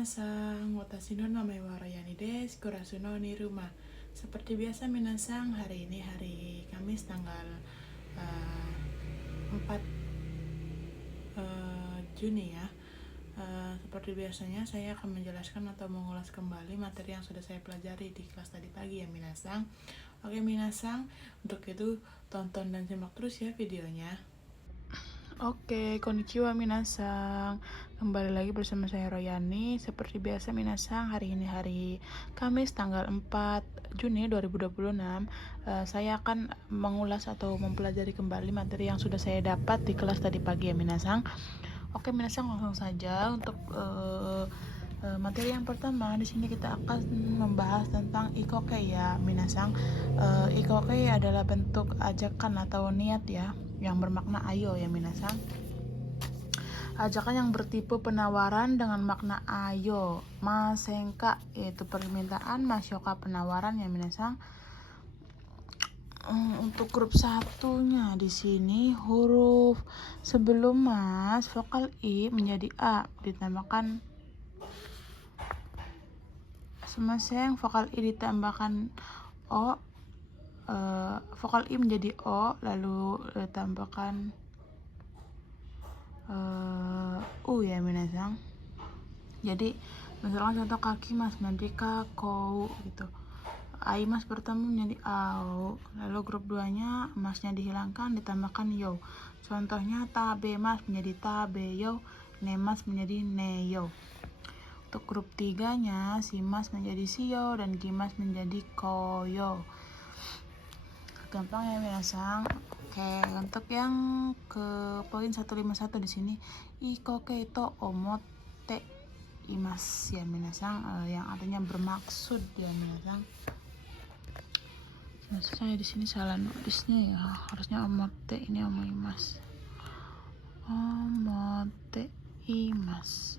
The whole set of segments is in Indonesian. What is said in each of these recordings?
Minasang, watashi no namae wa Royani desu, kurasu no ni rumah. Seperti biasa minasang, hari ini hari Kamis tanggal 4 Juni ya. Seperti biasanya saya akan menjelaskan atau mengulas kembali materi yang sudah saya pelajari di kelas tadi pagi ya minasang. Oke minasang, untuk itu tonton dan simak terus ya videonya. Oke, konnichiwa minasang. Kembali lagi bersama saya Royani. Seperti biasa minasang, hari ini hari Kamis tanggal 4 Juni 2026. Saya akan mengulas atau mempelajari kembali materi yang sudah saya dapat di kelas tadi pagi ya minasang. Oke minasang, langsung saja untuk materi yang pertama. Di sini kita akan membahas tentang ikoke ya minasang. Ikoke adalah bentuk ajakan atau niat ya, yang bermakna ayo ya minasang. Ajakan yang bertipe penawaran dengan makna ayo, masenka yaitu permintaan, masyoka penawaran ya minasang. Untuk grup satunya di sini huruf sebelum mas vokal i menjadi a ditambahkan semaseng vokal i ditambahkan o, vokal i menjadi o lalu tambahkan u ya minasang. Jadi misalkan contoh kaki mas menjadi kako gitu, ai mas pertama menjadi au, lalu grup 2 nya masnya dihilangkan ditambahkan yo. Contohnya tabe mas menjadi tabe yo, ne mas menjadi neyo. Untuk grup 3 nya si mas menjadi siyo dan ki mas menjadi koyo. Gampang ya minasang. Oke, untuk yang ke poin 151 di sini ikoke to omote imas ya minasang, yang artinya bermaksud ya minasang. Saya di sini salah nulisnya ya, harusnya omote, ini omoimas. Omote imas.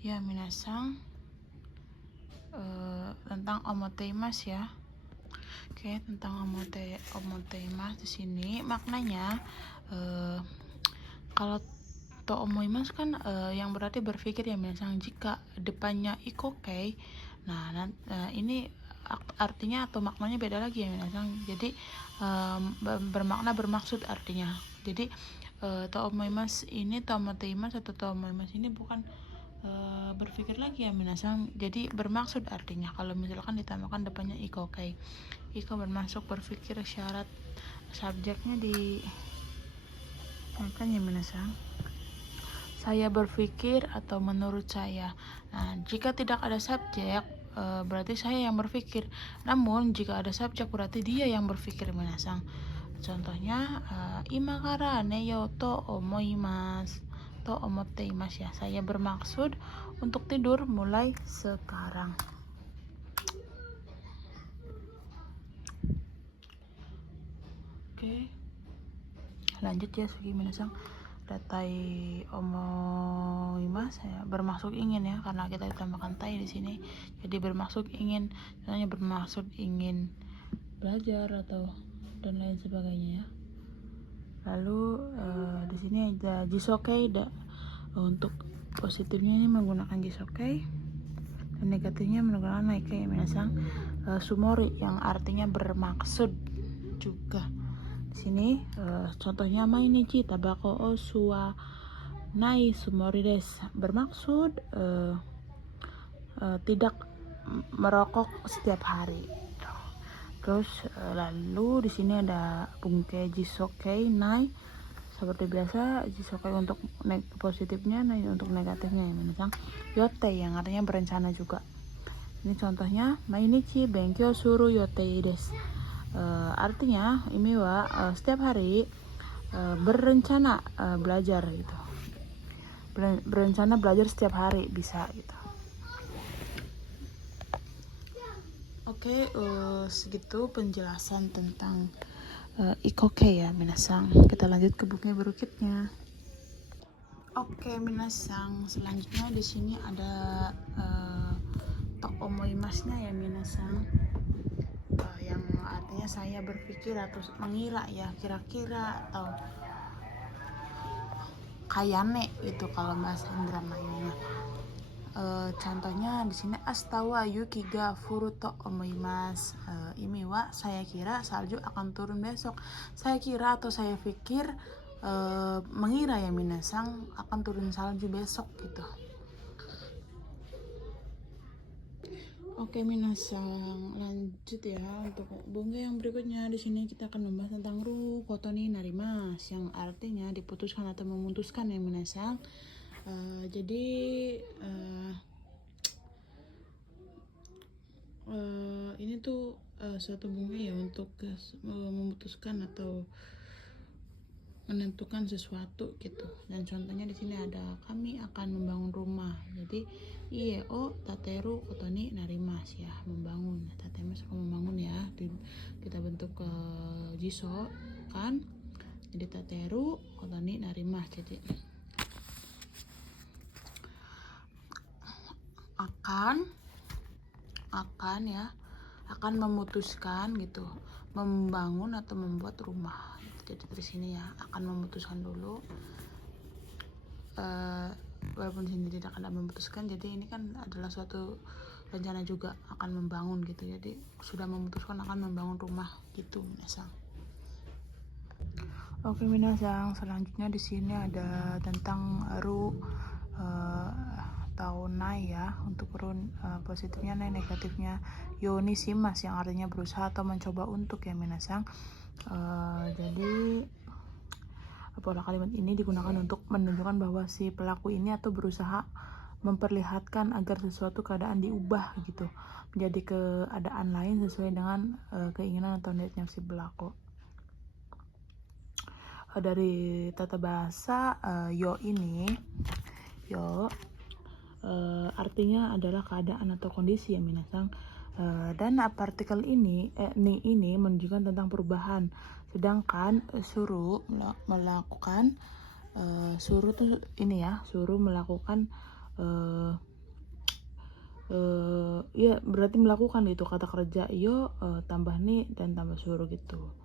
Ya minasang, tentang omoteimas ya. Oke, tentang omoteimas di sini maknanya kalau to omoimas kan yang berarti berpikir ya minasang. Jika depannya ikoke, ini artinya atau maknanya beda lagi ya minasang. Jadi bermakna bermaksud artinya. Jadi to omoimas ini, to omoteimas atau to omoimas ini bukan berpikir lagi ya minasang, jadi bermaksud artinya. Kalau misalkan ditambahkan depannya ikoke, iko bermasuk berpikir, syarat subjeknya di makanya minasang, saya berpikir atau menurut saya. Nah jika tidak ada subjek berarti saya yang berpikir, namun jika ada subjek berarti dia yang berpikir minasang. Contohnya imakara neyo to omoimasu to omoteimasu ya, saya bermaksud untuk tidur mulai sekarang. Oke, lanjut ya sugi minasang. Datai omoimasu ya, bermaksud ingin ya, karena kita ditambahkan tai di sini, jadi bermaksud ingin. Contohnya bermaksud ingin belajar atau dan lain sebagainya ya. Lalu di sini ada jisokei untuk positifnya ini menggunakan jisokei dan negatifnya menggunakan naike ya minasang. Sumori yang artinya bermaksud juga. Di sini contohnya mainichi tabako o suwa nai sumori desu, bermaksud tidak merokok setiap hari. Terus lalu di sini ada bungke jisokei nai. Seperti biasa jisokei untuk positifnya, nai untuk negatifnya ya minasang. Yote yang artinya berencana juga. Ini contohnya mainichi benkyou suru yotei desu. Artinya ini setiap hari berencana belajar gitu. Berencana belajar setiap hari bisa gitu. Oke, segitu penjelasan tentang ikoke ya minasang. Kita lanjut ke buku berikutnya. Oke minasang, selanjutnya di sini ada to omoimasnya ya minasang, yang artinya saya berpikir atau mengira ya, kira-kira atau kayane gitu kalau bahasa Indramayanya. Contohnya di sini astawa yuki ga furu to omoimasu. Ini wa saya kira salju akan turun besok. Saya kira atau saya pikir mengira ya minasang akan turun salju besok gitu. Oke minasang, lanjut ya untuk bunga yang berikutnya. Di sini kita akan membahas tentang ru koto ni narimasu yang artinya diputuskan atau memutuskan ya minasang. Jadi ini tuh suatu bunga ya untuk memutuskan atau menentukan sesuatu gitu. Dan contohnya di sini ada kami akan membangun rumah. Jadi ie o tateru kotoni narimasu ya, membangun. Tatemasu akan membangun ya. Kita bentuk jiso kan. Jadi tateru kotoni narimasu. Jadi akan ya, akan memutuskan gitu, membangun atau membuat rumah. Jadi dari sini ya akan memutuskan dulu, walaupun di sini tidak ada memutuskan, jadi ini kan adalah suatu rencana juga akan membangun gitu. Jadi sudah memutuskan akan membangun rumah gitu minasang. Oke minasang, selanjutnya di sini ada tentang ru atau nai ya. Untuk run positifnya nai, negatifnya yonisimas yang artinya berusaha atau mencoba untuk ya minasang. Jadi pola kalimat ini digunakan untuk menunjukkan bahwa si pelaku ini atau berusaha memperlihatkan agar sesuatu keadaan diubah gitu menjadi keadaan lain sesuai dengan keinginan atau niatnya si pelaku. Dari tata bahasa yo ini artinya adalah keadaan atau kondisi ya minasang. Dan partikel ini ini menunjukkan tentang perubahan, sedangkan suruh melakukan suruh tuh ini ya, suruh melakukan ya berarti melakukan gitu, kata kerja yo tambah nih dan tambah suruh gitu.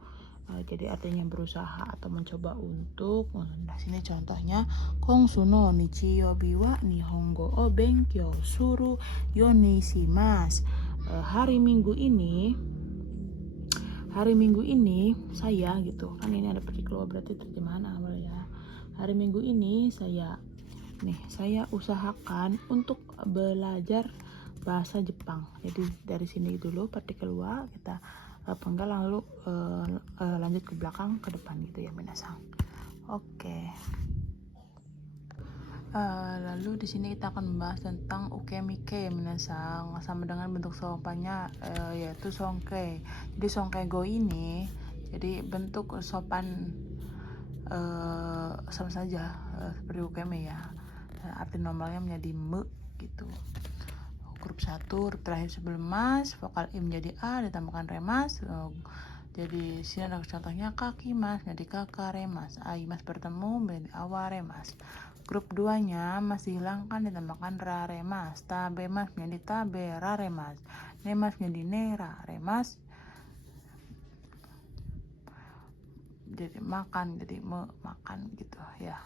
Jadi artinya berusaha atau mencoba untuk. Nah sini contohnya kongsuno nichiyobi wa nihongo o benkyou suru yo ni shimasu. Hari Minggu ini saya gitu kan, ini ada partikel berarti terjemahan awal ya. Hari Minggu ini saya usahakan untuk belajar bahasa Jepang. Jadi dari sini dulu partikel wa kita penggal, lalu lanjut ke belakang ke depan gitu ya minasang. Oke. Lalu di sini kita akan membahas tentang ukemike ya minasang, sama dengan bentuk sopannya yaitu songke. Jadi songkego ini jadi bentuk sopan sama saja seperti ukeme ya. Arti normalnya menjadi me gitu. Huruf 1, huruf terakhir sebelum mas, vokal i menjadi a, ditambahkan remas. Jadi sini ada contohnya kaki mas menjadi kakak remas, ai mas bertemu menjadi awa remas. Grup 2 nya mas dihilangkan, ditambahkan ra remas, tabe mas menjadi tabe ra remas, nemas menjadi nera remas. Jadi makan, jadi makan gitu ya.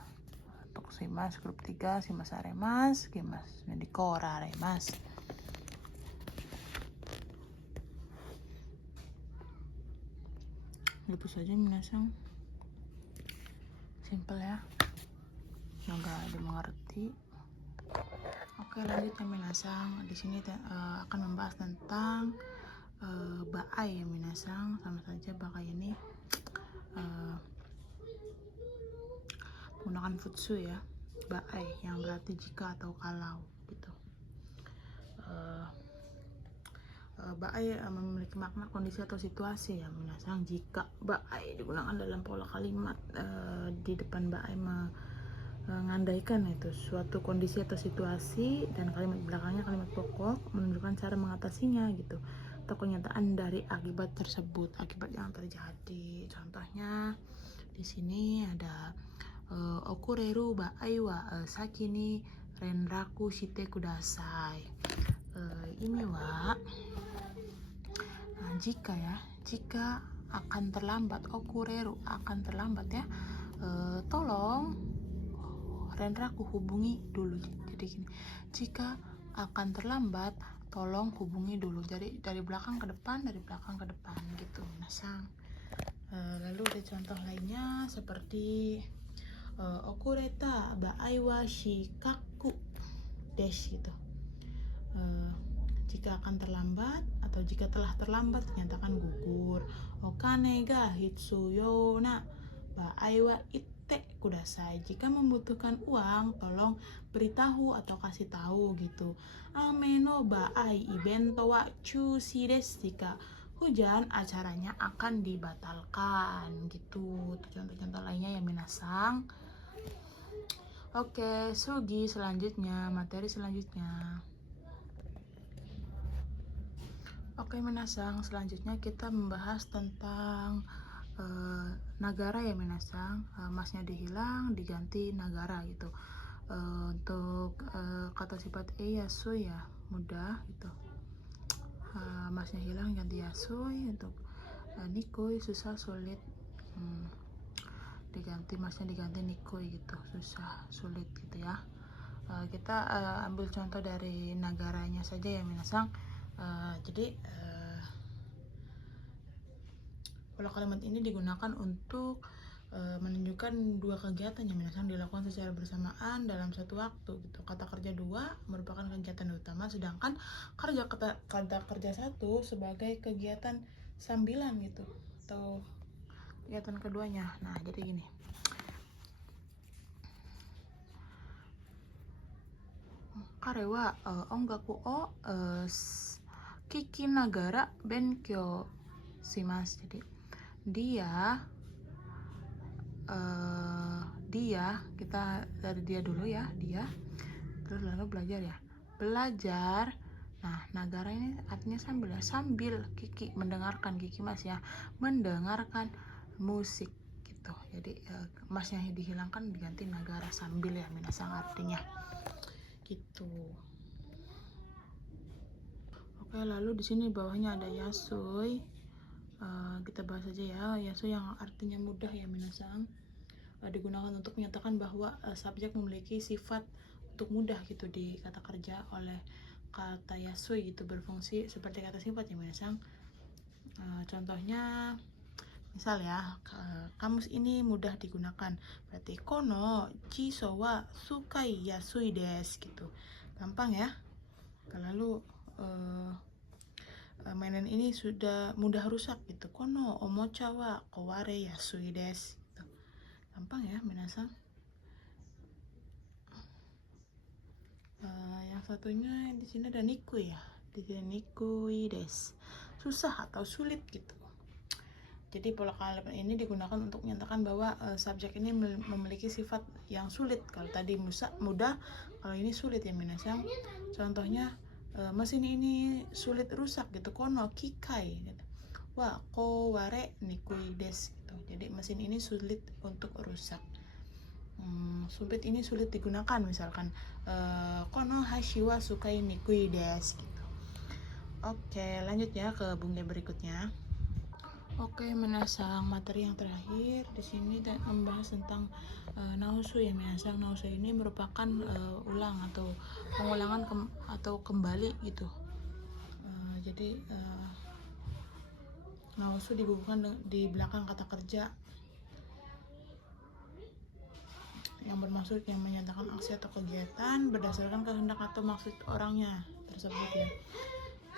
Untuk si mas grup 3 si mas aremas, kimas menjadi kora remas. Gitu saja minasang, simple ya, semoga dimengerti. Oke lanjut ya minasang. Di sini akan membahas tentang baai ya minasang. Sama saja baai ini menggunakan futsu ya, baai yang berarti jika atau kalau gitu. Baai memiliki makna kondisi atau situasi ya minasang. Jika baai digunakan dalam pola kalimat di depan baai mengandaikan itu suatu kondisi atau situasi, dan kalimat belakangnya kalimat pokok menunjukkan cara mengatasinya gitu, atau kenyataan dari akibat tersebut, akibat yang terjadi. Contohnya di sini ada okureru baai wa saki ni renraku shite kudasai. Ini wa jika akan terlambat, okureru akan terlambat ya, tolong renraku hubungi dulu. Jadi gini, jika akan terlambat tolong hubungi dulu. Jadi dari belakang ke depan, dari belakang ke depan gitu minasang. Lalu ada contoh lainnya seperti okureta baai wa shikaku desu gitu. Jika akan terlambat atau jika telah terlambat nyatakan gugur. Okane ga hitsuyo na baai wa itte kudasai. Jika membutuhkan uang tolong beritahu atau kasih tahu gitu. Ame no baai ibento wa chushi desu. Jika hujan acaranya akan dibatalkan gitu. Itu contoh-contoh lainnya ya minasang. Oke, sugi selanjutnya, materi selanjutnya. Oke minasang, selanjutnya kita membahas tentang nagara ya minasang. Masnya dihilang diganti nagara gitu. Untuk kata sifat yasui ya mudah gitu. Masnya hilang ganti yasui. Untuk nikoi susah sulit, masnya diganti nikoi gitu, susah sulit gitu ya. Kita ambil contoh dari negaranya saja ya minasang. Jadi pola kalimat ini digunakan untuk menunjukkan dua kegiatan yang minasang dilakukan secara bersamaan dalam satu waktu gitu. Kata kerja dua merupakan kegiatan utama, sedangkan kata kerja satu sebagai kegiatan sambilan gitu atau kegiatan keduanya. Nah jadi gini, kare wa ongaku o kiki nagara benkyou shimasu. Jadi dia kita dari dia dulu ya, dia terus lalu belajar. Nah nagara ini artinya sambil ya, sambil kiki mendengarkan, kiki mas ya mendengarkan musik gitu. Jadi masnya dihilangkan diganti nagara sambil ya minasang artinya gitu. Oke, lalu di sini bawahnya ada yasui. Kita bahas aja ya. Yasui yang artinya mudah ya minasang. Digunakan untuk menyatakan bahwa subjek memiliki sifat untuk mudah gitu di kata kerja oleh kata yasui gitu, berfungsi seperti kata sifat ya minasang. Contohnya misal ya, kamus ini mudah digunakan, berarti kono chiso wa sukai yasui desu gitu, gampang ya. Lalu mainan ini sudah mudah rusak gitu, kono omocha wa koware yasui desu gitu. Gampang ya minasang. Yang satunya di sini ada nikui ya, di sini nikui desu, susah atau sulit gitu. Jadi pola kalimat ini digunakan untuk menyatakan bahwa subjek ini memiliki sifat yang sulit. Kalau tadi mudah, kalau ini sulit ya minasang. Contohnya mesin ini sulit rusak gitu, kono kikai gitu. Wa koware nikui desu gitu. Jadi mesin ini sulit untuk rusak. Sulit ini sulit digunakan, misalkan kono hashi wa sukai nikui desu gitu. Oke, lanjut ya ke bunga berikutnya. Oke, minasang, materi yang terakhir di sini membahas tentang naosu ya minasang. Naosu ini merupakan ulang atau pengulangan atau kembali gitu. Jadi naosu dibubuhkan di belakang kata kerja yang bermaksud yang menyatakan aksi atau kegiatan berdasarkan kehendak atau maksud orangnya tersebut ya.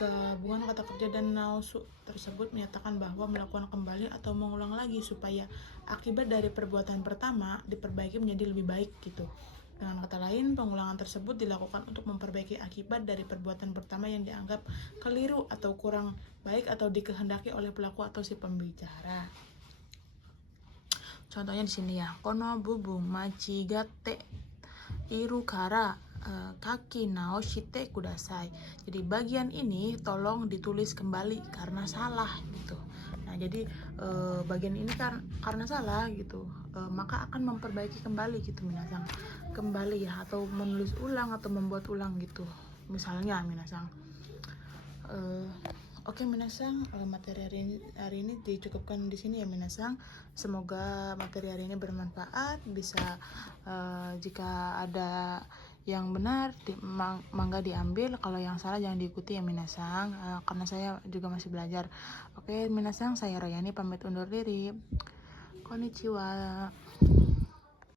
Gabungan kata kerja dan naosu tersebut menyatakan bahwa melakukan kembali atau mengulang lagi supaya akibat dari perbuatan pertama diperbaiki menjadi lebih baik gitu. Dengan kata lain, pengulangan tersebut dilakukan untuk memperbaiki akibat dari perbuatan pertama yang dianggap keliru atau kurang baik atau dikehendaki oleh pelaku atau si pembicara. Contohnya di sini ya, kono bubung machigate iru kara kaki naoshite kudasai. Jadi bagian ini tolong ditulis kembali karena salah gitu. Nah jadi bagian ini karena salah gitu, maka akan memperbaiki kembali gitu minasang. Kembali ya, atau menulis ulang atau membuat ulang gitu. Misalnya minasang Oke minasang, materi hari ini dicukupkan di sini ya minasang. Semoga materi hari ini bermanfaat. Bisa jika ada yang benar mangga diambil, kalau yang salah jangan diikuti ya minasang. Karena saya juga masih belajar. Oke minasang, saya Royani pamit undur diri. Konnichiwa.